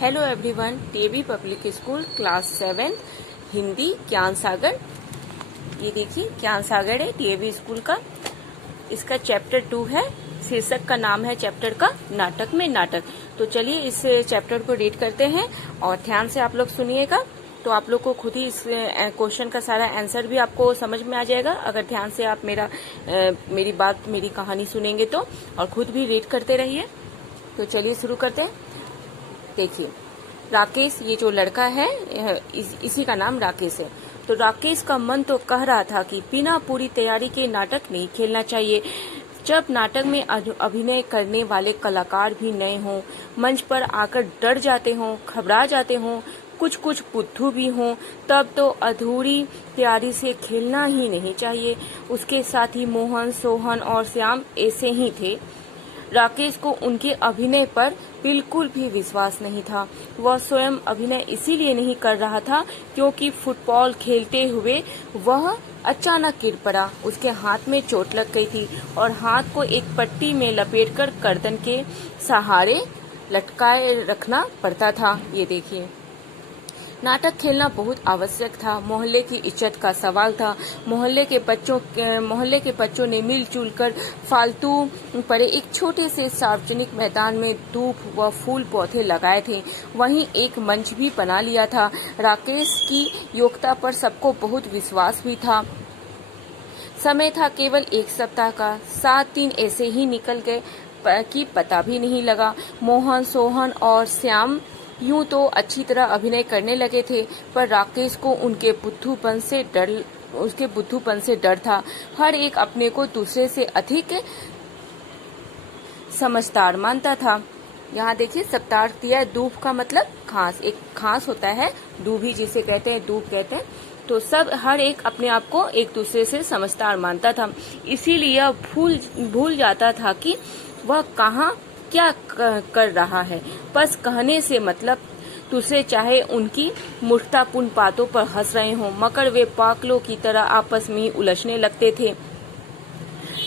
Hello everyone, TV public school class 7 Hindi ज्ञान सागर। ये देखिए ज्ञान सागर है टीवी स्कूल का। इसका चैप्टर 2 है। शीर्षक का नाम है चैप्टर का नाटक में नाटक। तो चलिए इस चैप्टर को रीड करते हैं और ध्यान से आप लोग सुनिएगा। तो आप लोग को खुद ही इस क्वेश्चन का सारा आंसर भी आपको समझ में आ जाएगा अगर ध्यान से आप मेरी कहानी सुनेंगे तो, और खुद भी रीड करते रहिए। तो चलिए शुरू करते हैं। देखिए राकेश, ये जो लड़का है इसी का नाम राकेश है। तो राकेश का मन तो कह रहा था कि बिना पूरी तैयारी के नाटक नहीं खेलना चाहिए। जब नाटक में अभिनय करने वाले कलाकार भी नए हों, मंच पर आकर डर जाते हों, घबरा जाते हों, कुछ बुद्धू भी हों, तब तो अधूरी तैयारी से खेलना ही नहीं चाहिए। उसके साथी मोहन, सोहन और श्याम ऐसे ही थे। राकेश को उनके अभिनय पर बिल्कुल भी विश्वास नहीं था। वह स्वयं अभिनय इसीलिए नहीं कर रहा था क्योंकि फुटबॉल खेलते हुए वह अचानक गिर पड़ा। उसके हाथ में चोट लग गई थी और हाथ को एक पट्टी में लपेटकर गर्दन के सहारे लटकाए रखना पड़ता था। ये देखिए, नाटक खेलना बहुत आवश्यक था। मोहल्ले की इज्जत का सवाल था। मोहल्ले के बच्चों ने मिलजुल कर फालतू पड़े एक छोटे से सार्वजनिक मैदान में धूप व फूल पौधे लगाए थे। वहीं एक मंच भी बना लिया था। राकेश की योग्यता पर सबको बहुत विश्वास भी था। समय था केवल 1 सप्ताह का। 7 दिन ऐसे ही निकल गए कि पता भी नहीं लगा। मोहन, सोहन और श्याम यूं तो अच्छी तरह अभिनय करने लगे थे, पर राकेश को उसके बुद्धूपन से डर था। हर एक अपने को दूसरे से अधिक समझदार मानता था। यहाँ देखिए सप्ताह दिया, दूब का मतलब घास, एक घास होता है, दूभी जिसे कहते हैं, दूब कहते हैं। तो हर एक अपने आप को एक दूसरे से समझदार मानता था। इसीलिए भूल जाता था कि वह कहाँ क्या कर रहा है। बस कहने से मतलब दूसरे चाहे उनकी मूर्खतापूर्ण बातों पर हंस रहे हों, मगर वे पागलों की तरह आपस में उलझने लगते थे।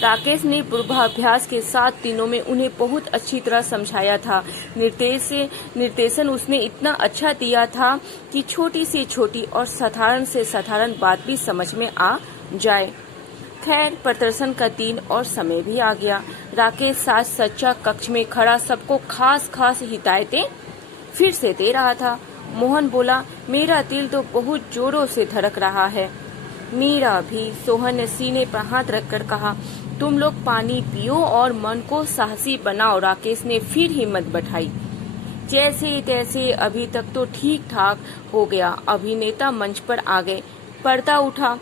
राकेश ने पूर्वाभ्यास के 7 दिनों में उन्हें बहुत अच्छी तरह समझाया था। निर्देशन उसने इतना अच्छा दिया था कि छोटी से छोटी और साधारण से साधारण बात भी समझ में आ जाए। खैर, प्रदर्शन का दिन और समय भी आ गया। राकेश साज सज्जा कक्ष में खड़ा सबको खास हिदायतें फिर से दे रहा था। मोहन बोला, मेरा दिल तो बहुत जोरों से धड़क रहा है। मेरा भी, सोहन ने सीने पर हाथ रखकर कहा। तुम लोग पानी पियो और मन को साहसी बनाओ। राकेश ने फिर हिम्मत बढ़ाई। जैसे तैसे अभी तक तो ठीक ठाक हो गया। अभिनेता मंच पर आ गए। पर्दा उठा।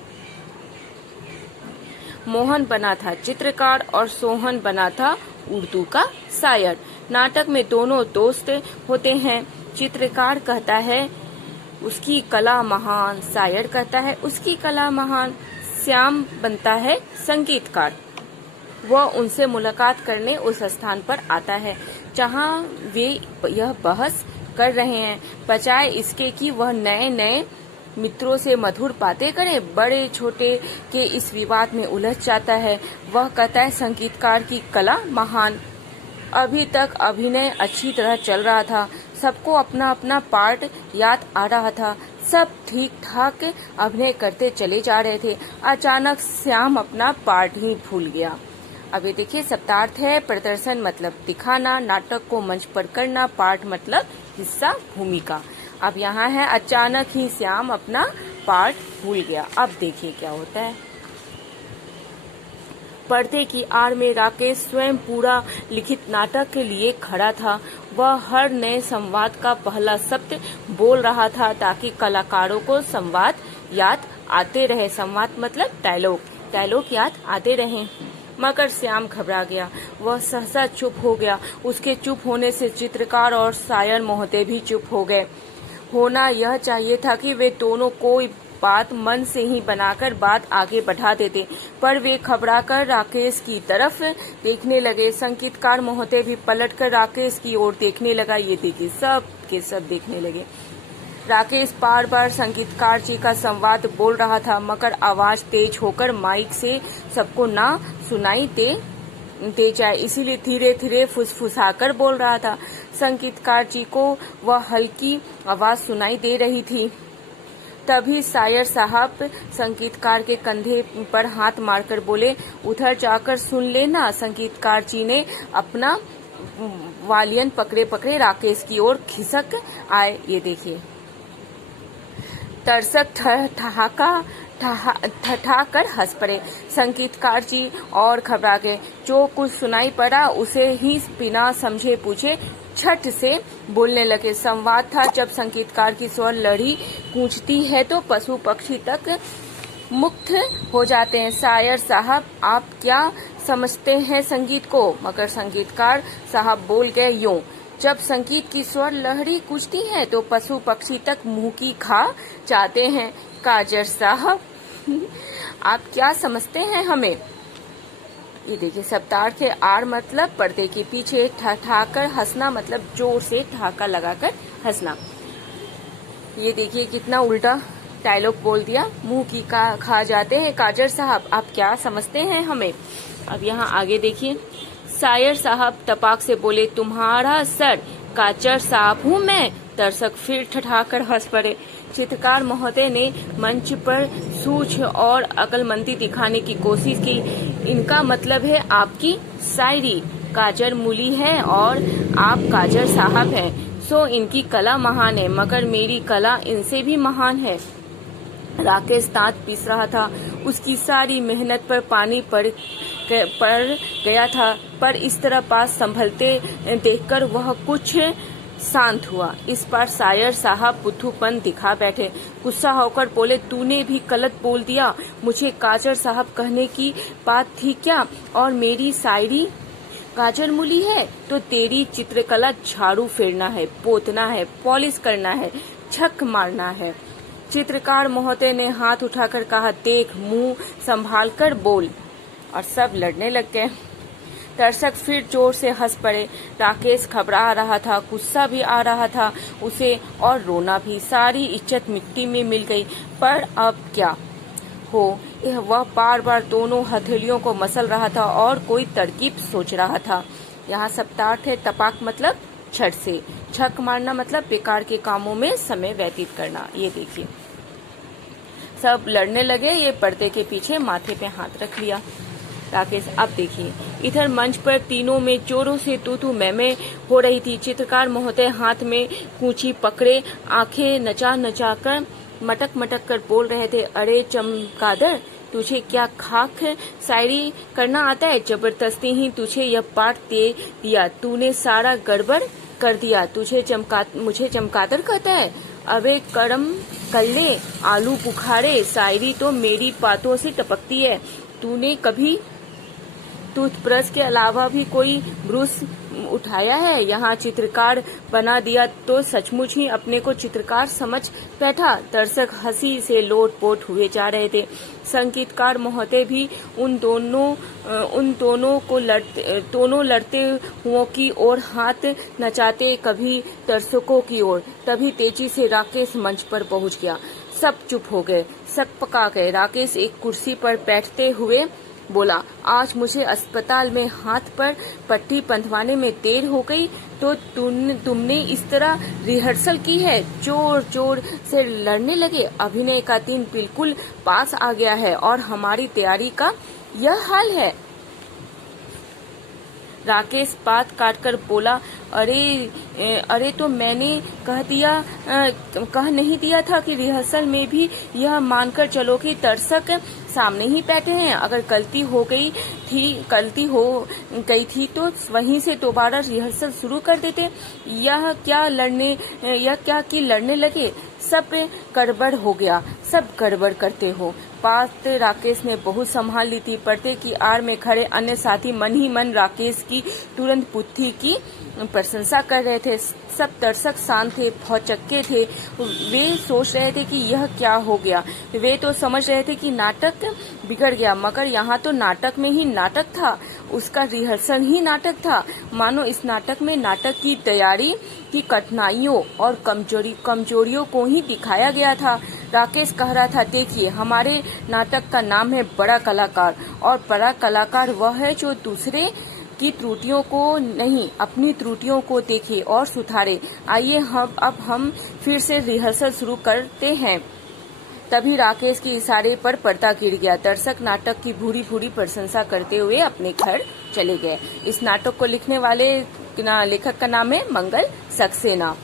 मोहन बना था चित्रकार और सोहन बना था उर्दू का शायर। नाटक में दोनों दोस्त होते हैं। चित्रकार कहता है उसकी कला महान, शायर कहता है उसकी कला महान। श्याम बनता है संगीतकार। वह उनसे मुलाकात करने उस स्थान पर आता है जहां वे यह बहस कर रहे हैं, बजाय इसके कि वह नए मित्रों से मधुर बातें करे, बड़े छोटे के इस विवाद में उलझ जाता है। वह कहता है संगीतकार की कला महान। अभी तक अभिनय अच्छी तरह चल रहा था। सबको अपना अपना पार्ट याद आ रहा था। सब ठीक ठाक अभिनय करते चले जा रहे थे। अचानक श्याम अपना पार्ट ही भूल गया। अभी देखिए, शब्दार्थ है प्रदर्शन मतलब दिखाना, नाटक को मंच पर करना, पार्ट मतलब हिस्सा, भूमिका। अब यहाँ है अचानक ही श्याम अपना पार्ट भूल गया। अब देखिए क्या होता है। पर्दे की आड़ में राकेश स्वयं पूरा लिखित नाटक के लिए खड़ा था। वह हर नए संवाद का पहला शब्द बोल रहा था ताकि कलाकारों को संवाद याद आते रहे। संवाद मतलब डायलॉग याद आते रहे। मगर श्याम घबरा गया। वह सहसा चुप हो गया। उसके चुप होने से चित्रकार और शायर महोदय भी चुप हो गए। होना यह चाहिए था कि वे दोनों कोई बात मन से ही बनाकर बात आगे बढ़ा देते, पर वे घबराकर राकेश की तरफ देखने लगे। संगीतकार महोदय भी पलटकर राकेश की ओर देखने लगा। ये देखिए, सब के सब देखने लगे। राकेश बार बार संगीतकार जी का संवाद बोल रहा था, मगर आवाज तेज होकर माइक से सबको ना सुनाई दे दे जाए, इसीलिए धीरे धीरे फुसफुसाकर बोल रहा था। संगीतकार जी को वह हल्की आवाज सुनाई दे रही थी। तभी शायर साहब संगीतकार के कंधे पर हाथ मारकर बोले, उधर जाकर सुन लेना। संगीतकार जी ने अपना वालियन पकड़े पकड़े राकेश की ओर खिसक आए। ये देखिए, दर्शक ठठाकर हंस पड़े। संगीतकार जी और घबरा गए। जो कुछ सुनाई पड़ा उसे ही बिना समझे पूछे छठ से बोलने लगे। संवाद था, जब संगीतकार की स्वर लड़ी गूंजती है तो पशु पक्षी तक मुक्त हो जाते हैं। शायर साहब, आप क्या समझते हैं संगीत को? मगर संगीतकार साहब बोल गए यूं, जब संगीत की स्वर लहरी गूंजती है तो पशु पक्षी तक मुंह की खा जाते हैं। काजर साहब, आप क्या समझते हैं हमें? ये देखिए, शब्दार्थ के आड़ मतलब पर्दे के पीछे, ठठाकर हंसना मतलब जोर से ठहाका लगाकर हंसना। ये देखिए कितना उल्टा डायलॉग बोल दिया, मुंह की खा जाते हैं। काजर साहब, आप क्या समझते हैं हमें? अब यहाँ आगे देखिए, शायर साहब तपाक से बोले, तुम्हारा सर काचर साहब हूँ मैं। दर्शक फिर ठठाकर हंस पड़े। चित्रकार महोदय ने मंच पर सूझ और अकलमंदी दिखाने की कोशिश की। इनका मतलब है आपकी शायरी काजर मूली है और आप काजर साहब हैं, सो इनकी कला महान है, मगर मेरी कला इनसे भी महान है। राकेश दांत पीस रहा था। उसकी सारी मेहनत पर पानी पड़ गया था, पर इस तरह पास संभलते देखकर वह कुछ शांत हुआ। इस बार शायर साहब बुद्धूपन दिखा बैठे। गुस्सा होकर बोले, तूने भी गलत बोल दिया। मुझे काजर साहब कहने की बात थी क्या? और मेरी शायरी गाजर मूली है तो तेरी चित्रकला झाड़ू फेरना है, पोतना है, पॉलिश करना है, छक मारना है। चित्रकार महोदय ने हाथ उठाकर कहा, देख, मुंह संभाल कर बोल। और सब लड़ने लग गए। दर्शक फिर जोर से हंस पड़े। राकेश घबरा रहा था, गुस्सा भी आ रहा था उसे और रोना भी। सारी इज्जत मिट्टी में मिल गई। पर अब क्या हो, वह बार बार दोनों हथेलियों को मसल रहा था और कोई तरकीब सोच रहा था। यहाँ शब्दार्थ है तपाक मतलब छठ से, छक मारना मतलब बेकार के कामों में समय व्यतीत करना। ये देखिए, सब लड़ने लगे। ये पर्दे के पीछे माथे पे हाथ रख लिया। राकेश, अब देखिए, इधर मंच पर तीनों में जोरों से तू मैं हो रही थी। चित्रकार महोदय हाथ में कूंची पकड़े आंखें नचा नचा कर मटक मटक कर बोल रहे थे, अरे चमगादड़, तुझे क्या खाक शायरी करना आता है? जबरदस्ती ही तुझे यह पाठ दे दिया, तूने सारा गड़बड़ कर दिया। मुझे चमगादड़ कहता है? अबे करम कर ले, आलू बुखारे, शायरी तो मेरी बातों से टपकती है। तूने कभी टूथब्रश के अलावा भी कोई ब्रश उठाया है? यहाँ चित्रकार बना दिया तो सचमुच ही अपने को चित्रकार समझ बैठा। दर्शक हंसी से लोटपोट हुए जा रहे थे। संगीतकार महोदय भी उन दोनों लड़ते हुओं की ओर हाथ नचाते, कभी दर्शकों की ओर। तभी तेजी से राकेश मंच पर पहुंच गया। सब चुप हो गए, सक पका गए। राकेश एक कुर्सी पर बैठते हुए बोला, आज मुझे अस्पताल में हाथ पर पट्टी बंधवाने में देर हो गई तो तुमने इस तरह रिहर्सल की है? जोर जोर से लड़ने लगे। अभिनय का दिन बिल्कुल पास आ गया है और हमारी तैयारी का यह हाल है। राकेश बात काटकर बोला, अरे तो मैंने कह नहीं दिया था कि रिहर्सल में भी यह मानकर चलो कि दर्शक सामने ही बैठे हैं। अगर गलती हो गई थी तो वहीं से दोबारा रिहर्सल शुरू कर देते। यह क्या कि लड़ने लगे? सब गड़बड़ हो गया, सब गड़बड़ करते हो। बात राकेश ने बहुत संभाल ली थी। पर्दे की आड़ में खड़े अन्य साथी मन ही मन राकेश की तुरंत बुद्धि की प्रशंसा कर रहे थे। सब दर्शक शांत थे, भौचक्के थे। वे सोच रहे थे कि यह क्या हो गया। वे तो समझ रहे थे कि नाटक बिगड़ गया, मगर यहाँ तो नाटक में ही नाटक था। उसका रिहर्सल ही नाटक था। मानो इस नाटक में नाटक की तैयारी की कठिनाइयों और कमजोरियों को ही दिखाया गया था। राकेश कह रहा था, देखिए, हमारे नाटक का नाम है बड़ा कलाकार, और बड़ा कलाकार वह है जो दूसरे की त्रुटियों को नहीं, अपनी त्रुटियों को देखे और सुधारे। आइए अब हम फिर से रिहर्सल शुरू करते हैं। तभी राकेश के इशारे पर पर्दा गिर गया। दर्शक नाटक की भूरी भूरी प्रशंसा करते हुए अपने घर चले गए। इस नाटक को लिखने वाले लेखक का नाम है मंगल सक्सेना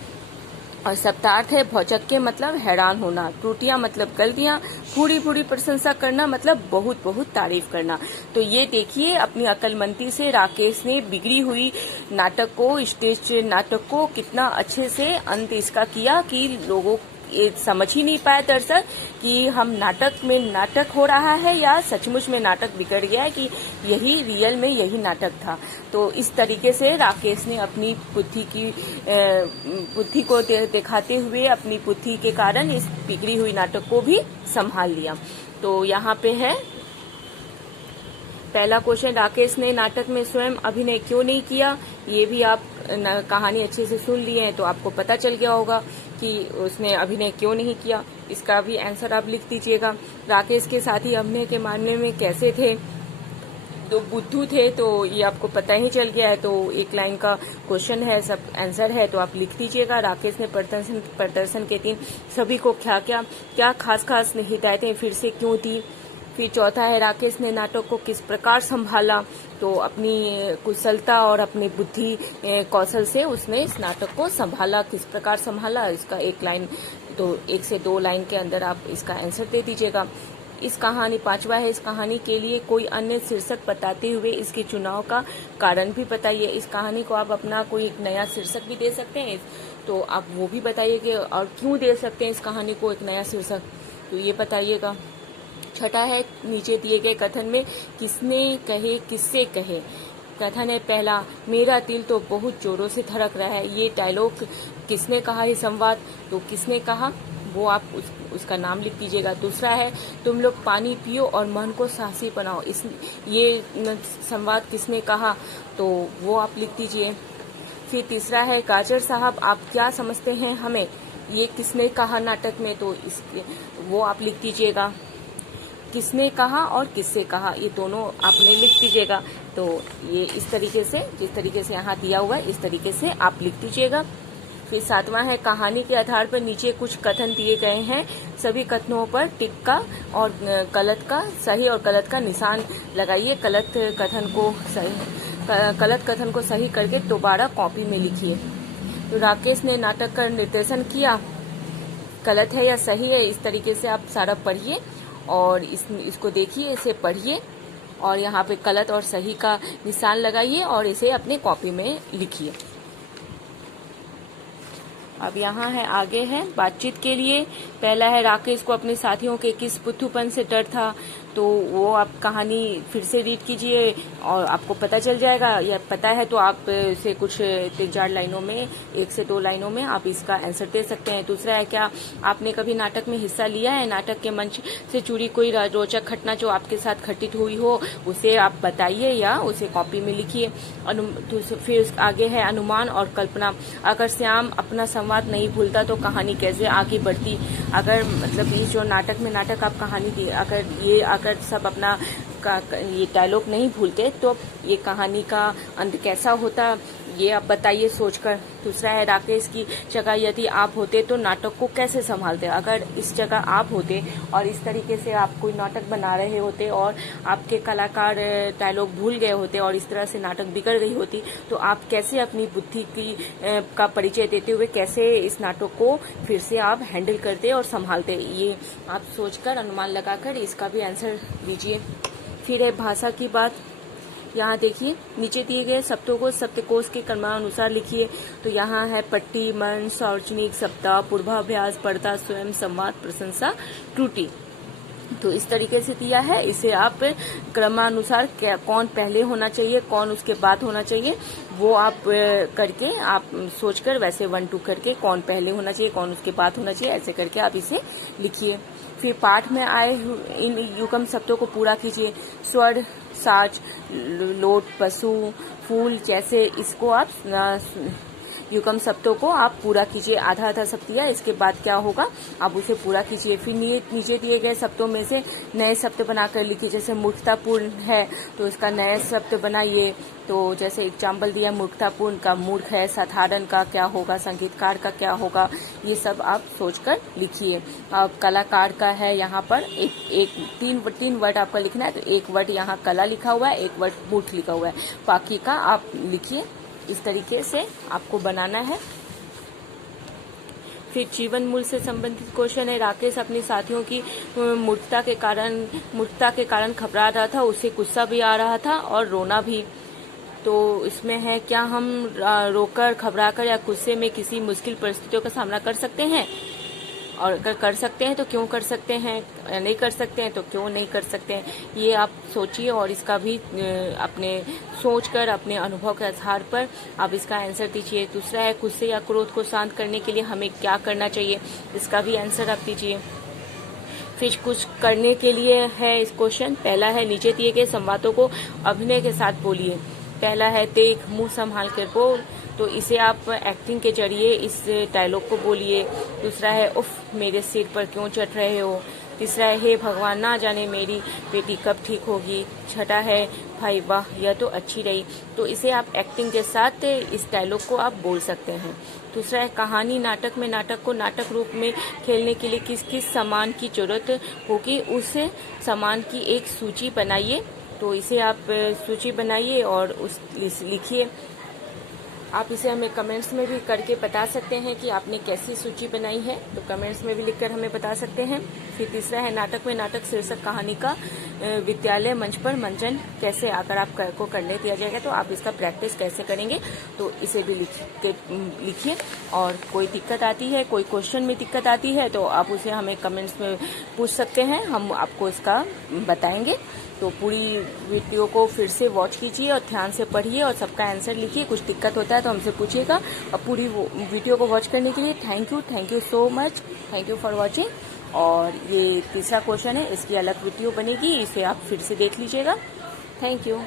और शब्दार्थ है भौचक्के मतलब हैरान होना, त्रुटियां मतलब गलतियां, पूरी पूरी प्रशंसा करना मतलब बहुत बहुत तारीफ करना। तो ये देखिए अपनी अक्लमंदी से राकेश ने बिगड़ी हुई नाटक को, स्टेज नाटक को कितना अच्छे से अंत इसका किया कि लोगों ये समझ ही नहीं पाया दर्शक कि हम नाटक में नाटक हो रहा है या सचमुच में नाटक बिगड़ गया है, कि यही रियल में यही नाटक था। तो इस तरीके से राकेश ने अपनी बुद्धि को दिखाते हुए अपनी बुद्धि के कारण इस बिगड़ी हुई नाटक को भी संभाल लिया। तो यहाँ पे है पहला क्वेश्चन, राकेश ने नाटक में स्वयं अभिनय क्यों नहीं किया। ये भी आप कहानी अच्छे से सुन लिए हैं तो आपको पता चल गया होगा कि उसने अभिनय क्यों नहीं किया। इसका भी आंसर आप लिख दीजिएगा। राकेश के साथी अभिनय के मामले में कैसे थे, तो बुद्धू थे, तो ये आपको पता ही चल गया है। तो एक लाइन का क्वेश्चन है, सब आंसर है, तो आप लिख दीजिएगा। राकेश ने प्रदर्शन के दिन सभी को क्या खास हिदायतें फिर से क्यों दी। फिर चौथा है राकेश ने नाटक को किस प्रकार संभाला, तो अपनी कुशलता और अपनी बुद्धि कौशल से उसने इस नाटक को संभाला। किस प्रकार संभाला, इसका एक लाइन, तो 1 से 2 लाइन के अंदर आप इसका आंसर दे दीजिएगा। इस कहानी, पांचवा है, इस कहानी के लिए कोई अन्य शीर्षक बताते हुए इसके चुनाव का कारण भी बताइए। इस कहानी को आप अपना कोई एक नया शीर्षक भी दे सकते हैं, तो आप वो भी बताइए कि और क्यों दे सकते हैं इस कहानी को एक नया शीर्षक, तो ये बताइएगा। छठा है, नीचे दिए गए कथन में किसने कहे किससे कहे। कथन है पहला, मेरा दिल तो बहुत जोरों से धड़क रहा है। ये डायलॉग किसने कहा, ये संवाद, तो किसने कहा वो आप उसका नाम लिख दीजिएगा। दूसरा है, तुम लोग पानी पियो और मन को साहसी बनाओ। ये संवाद किसने कहा, तो वो आप लिख दीजिए। फिर तीसरा है, गाजर साहब आप क्या समझते हैं हमें, ये किसने कहा नाटक में, तो वो आप लिख दीजिएगा। किसने कहा और किससे कहा, ये दोनों आपने लिख दीजिएगा। तो ये इस तरीके से, जिस तरीके से यहाँ दिया हुआ है इस तरीके से आप लिख दीजिएगा। फिर सातवां है, कहानी के आधार पर नीचे कुछ कथन दिए गए हैं, सभी कथनों पर टिक का और गलत का, सही और गलत का निशान लगाइए। गलत कथन को सही करके दोबारा कॉपी में लिखिए। तो राकेश ने नाटक का निर्देशन किया, गलत है या सही है, इस तरीके से आप सारा पढ़िए और इसको देखिए, इसे पढ़िए और यहाँ पे गलत और सही का निशान लगाइए और इसे अपने कॉपी में लिखिए। अब यहाँ है, आगे है बातचीत के लिए। पहला है, राकेश को अपने साथियों के किस बुद्धूपन से डर था, तो वो आप कहानी फिर से रीड कीजिए और आपको पता चल जाएगा। या पता है तो आप इसे कुछ 3-4 लाइनों में, 1 से 2 लाइनों में आप इसका आंसर दे सकते हैं। दूसरा है, क्या आपने कभी नाटक में हिस्सा लिया है, नाटक के मंच से जुड़ी कोई रोचक घटना जो आपके साथ घटित हुई हो उसे आप बताइए या उसे कॉपी में लिखिए। फिर आगे है, अनुमान और कल्पना। अगर श्याम अपना संवाद नहीं भूलता तो कहानी कैसे आगे बढ़ती। अगर मतलब ये जो नाटक आप कहानी दी, अगर सब अपना ये डायलॉग नहीं भूलते तो ये कहानी का अंत कैसा होता, ये आप बताइए सोचकर। दूसरा है, राकेश की जगह यदि आप होते तो नाटक को कैसे संभालते। अगर इस जगह आप होते और इस तरीके से आप कोई नाटक बना रहे होते और आपके कलाकार डायलॉग भूल गए होते और इस तरह से नाटक बिगड़ गई होती, तो आप कैसे अपनी बुद्धि का परिचय देते हुए कैसे इस नाटक को फिर से आप हैंडल करते और संभालते, ये आप सोचकर अनुमान लगाकर इसका भी आंसर दीजिए। फिर है भाषा की बात। यहाँ देखिए नीचे दिए गए शब्दों को शब्दकोश के क्रमानुसार लिखिए। तो यहाँ है पट्टी, मन, सार्वजनिक, सप्ताह, पूर्वाभ्यास, पर्दा, स्वयं, संवाद, प्रशंसा, त्रुटि। तो इस तरीके से दिया है, इसे आप क्रमानुसार कौन पहले होना चाहिए, कौन उसके बाद होना चाहिए, वो आप करके आप सोचकर वैसे 1-2 करके कौन पहले होना चाहिए, कौन उसके बाद होना चाहिए, ऐसे करके आप इसे लिखिए। फिर पाठ में आए इन युग्म शब्दों को पूरा कीजिए। स्वर, साज, लोट, पशु, फूल जैसे इसको आप युग्म शब्दों को आप पूरा कीजिए। आधा आधा शब्द दिया, इसके बाद क्या होगा, आप उसे पूरा कीजिए। फिर नीचे दिए गए शब्दों में से नए शब्द बनाकर लिखिए। जैसे मूर्खतापूर्ण है तो इसका नया शब्द बनाइए। तो जैसे एग्जाम्पल दिया मूर्खतापूर्ण का मूर्ख है, साधारण का क्या होगा, संगीतकार का क्या होगा, ये सब आप सोचकर लिखिए। अब कलाकार का है, यहाँ पर तीन वर्ड आपका लिखना है। तो एक वर्ड यहाँ कला लिखा हुआ है, एक वर्ड मूर्ख लिखा हुआ है, बाकी का आप लिखिए। इस तरीके से आपको बनाना है। फिर जीवन मूल्य से संबंधित क्वेश्चन है। राकेश अपने साथियों की मूर्खता के कारण घबरा रहा था, उसे गुस्सा भी आ रहा था और रोना भी। तो इसमें है, क्या हम रोकर, घबराकर या गुस्से में किसी मुश्किल परिस्थितियों का सामना कर सकते हैं? और अगर कर सकते हैं तो क्यों कर सकते हैं, नहीं कर सकते हैं तो क्यों नहीं कर सकते हैं, ये आप सोचिए और इसका भी अपने सोचकर अपने अनुभव के आधार पर आप इसका आंसर दीजिए। दूसरा है, गुस्से या क्रोध को शांत करने के लिए हमें क्या करना चाहिए, इसका भी आंसर आप दीजिए। फिर कुछ करने के लिए है इस क्वेश्चन। पहला है, नीचे दिए गए संवादों को अभिनय के साथ बोलिए। पहला है, देख, मुंह संभाल कर बोल। तो इसे आप एक्टिंग के जरिए इस डायलॉग को बोलिए। दूसरा है, उफ मेरे सिर पर क्यों चढ़ रहे हो। तीसरा है, हे भगवान, ना जाने मेरी बेटी कब ठीक होगी। छठा है, भाई वाह यह तो अच्छी रही। तो इसे आप एक्टिंग के साथ इस डायलॉग को आप बोल सकते हैं। दूसरा है, कहानी नाटक में नाटक को नाटक रूप में खेलने के लिए किस किस सामान की जरूरत होगी, उस सामान की एक सूची बनाइए। तो इसे आप सूची बनाइए और उस लिखिए। आप इसे हमें कमेंट्स में भी करके बता सकते हैं कि आपने कैसी सूची बनाई है, तो कमेंट्स में भी लिखकर हमें बता सकते हैं। फिर तीसरा है, नाटक में नाटक शीर्षक कहानी का विद्यालय मंच पर मंचन कैसे, अगर आपको करने दिया जाएगा तो आप इसका प्रैक्टिस कैसे करेंगे, तो इसे भी लिखिए। और कोई दिक्कत आती है, कोई क्वेश्चन में दिक्कत आती है तो आप उसे हमें कमेंट्स में पूछ सकते हैं, हम आपको इसका बताएंगे। तो पूरी वीडियो को फिर से वॉच कीजिए और ध्यान से पढ़िए और सबका आंसर लिखिए। कुछ दिक्कत होता है तो हमसे पूछिएगा। और पूरी वीडियो को वॉच करने के लिए thank you so much, thank you for watching. और ये तीसरा क्वेश्चन है, इसकी अलग वीडियो बनेगी, इसे आप फिर से देख लीजिएगा। Thank you.